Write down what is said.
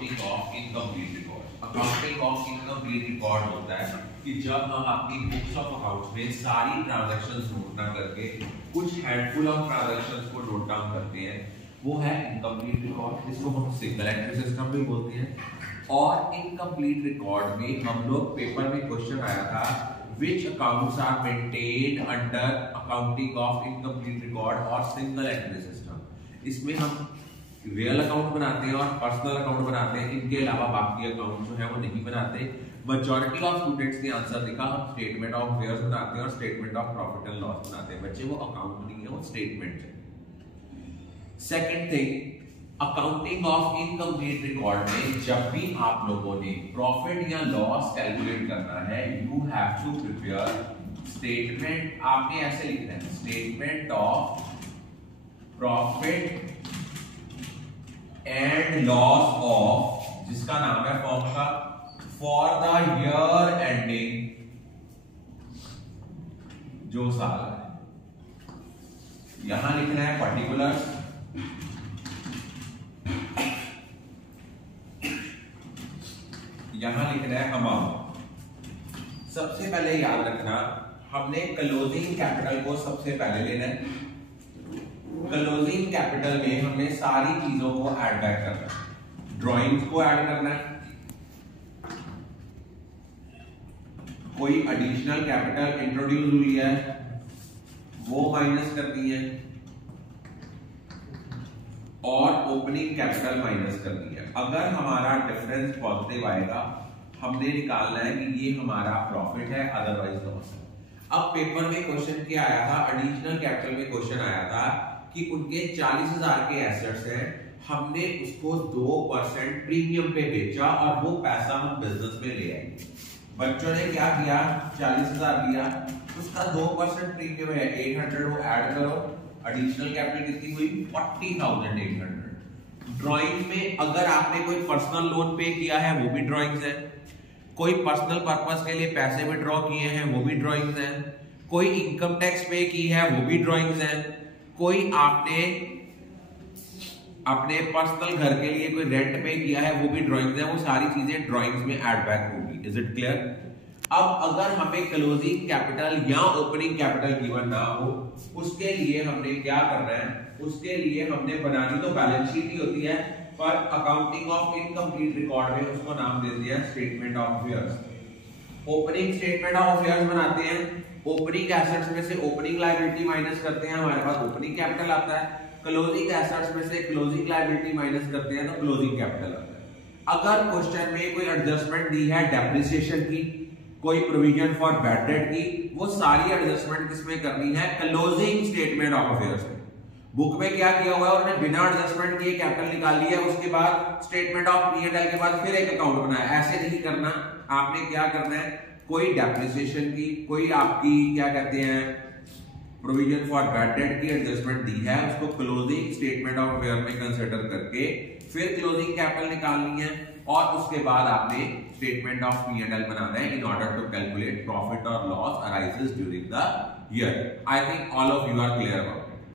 Accounting of incomplete record. Accounting of incomplete record होता है कि जब हम अपनी बुक्स ऑफ अकाउंट्स में सारी ट्रांजैक्शंस नोट ना करके कुछ हैंडफुल ऑफ ट्रांजैक्शंस को नोट डाउन करते हैं, वो है इनकम्प्लीट रिकॉर्ड। इसको हम सिंगल एंट्री सिस्टम भी बोलते हैं। और इनकम्प्लीट रिकॉर्ड में हम लोग पेपर में क्वेश्चन आया था which accounts are maintained under accounting of incomplete record or single entry system। इसमें हम रियल अकाउंट बनाते हैं और पर्सनल अकाउंट बनाते हैं, इनके अलावा बाकी अकाउंट जो है वो नहीं बनाते। मेजॉरिटी ऑफ स्टूडेंट्स ने आंसर लिखा हम स्टेटमेंट ऑफ अफेयर्स बनाते हैं और statement of profit and loss बनाते हैं। बच्चे वो अकाउंट नहीं है, वो स्टेटमेंट है। Second thing, accounting of incomplete record में जब भी आप लोगों ने प्रॉफिट या लॉस कैलकुलेट करना है, you have to prepare statement. आपने ऐसे लिखना है statement of profit and loss of, जिसका नाम है फॉर्म का, फॉर द ईयर एंडिंग, जो साल है। यहां लिखना है पर्टिकुलर्स, यहां लिखना है अमाउंट। सबसे पहले याद रखना, हमने क्लोजिंग कैपिटल को सबसे पहले लेना है। क्लोजिंग कैपिटल में हमने सारी चीजों को ऐड बैक करना है। ड्राइंग्स को ऐड करना है, कोई एडिशनल कैपिटल इंट्रोड्यूस हुई है वो माइनस करनी है, और ओपनिंग कैपिटल माइनस करनी है। अगर हमारा डिफरेंस पॉजिटिव आएगा, हमने निकालना है कि ये हमारा प्रॉफिट है, अदरवाइज लॉस है। अब पेपर में क्वेश्चन क्या आया था, एडिशनल कैपिटल में क्वेश्चन आया था कि उनके 40,000 के एसेट्स हैं, हमने उसको 2% प्रीमियम पे बेचा और वो पैसा हम बिजनेस में ले आए। बच्चों ने क्या किया, 40,000 लिया, उसका 2% प्रीमियम है 800, वो ऐड करो, एडिशनल कैपिटल कितनी हुई 40,800। ड्राइंग में अगर आपने कोई पर्सनल लोन पे किया है वो भी ड्राइंग्स है, कोई पर्सनल पर्पस के लिए पैसे विड्रॉ किए हैं वो भी ड्राइंग्स हैं, कोई इनकम टैक्स पे की है वो भी ड्राइंग्स हैं, कोई आपने अपने पर्सनल घर के लिए कोई रेंट पे किया है वो भी ड्राइंग्स है। वो सारी चीजें ड्राइंग्स में ऐड बैक होगी। Is it clear? अब अगर हमें क्लोजिंग कैपिटल या ओपनिंग कैपिटल गिवन ना हो, उसके लिए हमने क्या करना है, उसके लिए हमने बनानी तो बैलेंस शीट ही होती है, पर अकाउंटिंग ऑफ इनकम्प्लीट रिकॉर्ड में उसको नाम दे दिया statement of affairs. Opening statement of affairs बनाते हैं, ओपनिंग एसेट्स में से ओपनिंग लायबिलिटी माइनस करते हैं, हमारे पास ओपनिंग कैपिटल आता है। क्लोजिंग एसेट्स में से क्लोजिंग लायबिलिटी माइनस करते हैं तो क्लोजिंग कैपिटल आता है। अगर क्वेश्चन में कोई एडजस्टमेंट दी है डेप्रिसिएशन की, कोई प्रोविजन फॉर बैड डेट की, वो सारी एडजस्टमेंट किसमें करनी है, क्लोजिंग स्टेटमेंट ऑफ अफेयर्स में। बुक में क्या किया हुआ है, उन्होंने बिना एडजस्टमेंट किए कैपिटल निकाल लिया, उसके बाद स्टेटमेंट ऑफ P&L के बाद फिर एक अकाउंट बनाया। ऐसे नहीं करना, आपने क्या करना है, कोई डेप्रिसिएशन की, कोई आपकी क्या कहते हैं प्रोविजन फॉर बैड डेट की एडजस्टमेंट दी है, उसको क्लोजिंग स्टेटमेंट ऑफ अफेयर में कंसीडर करके फिर क्लोजिंग कैपिटल निकालनी है, और उसके बाद आपने स्टेटमेंट ऑफ P&L बनाना है in order to calculate profit और loss arises during the year. I think all of you are clear about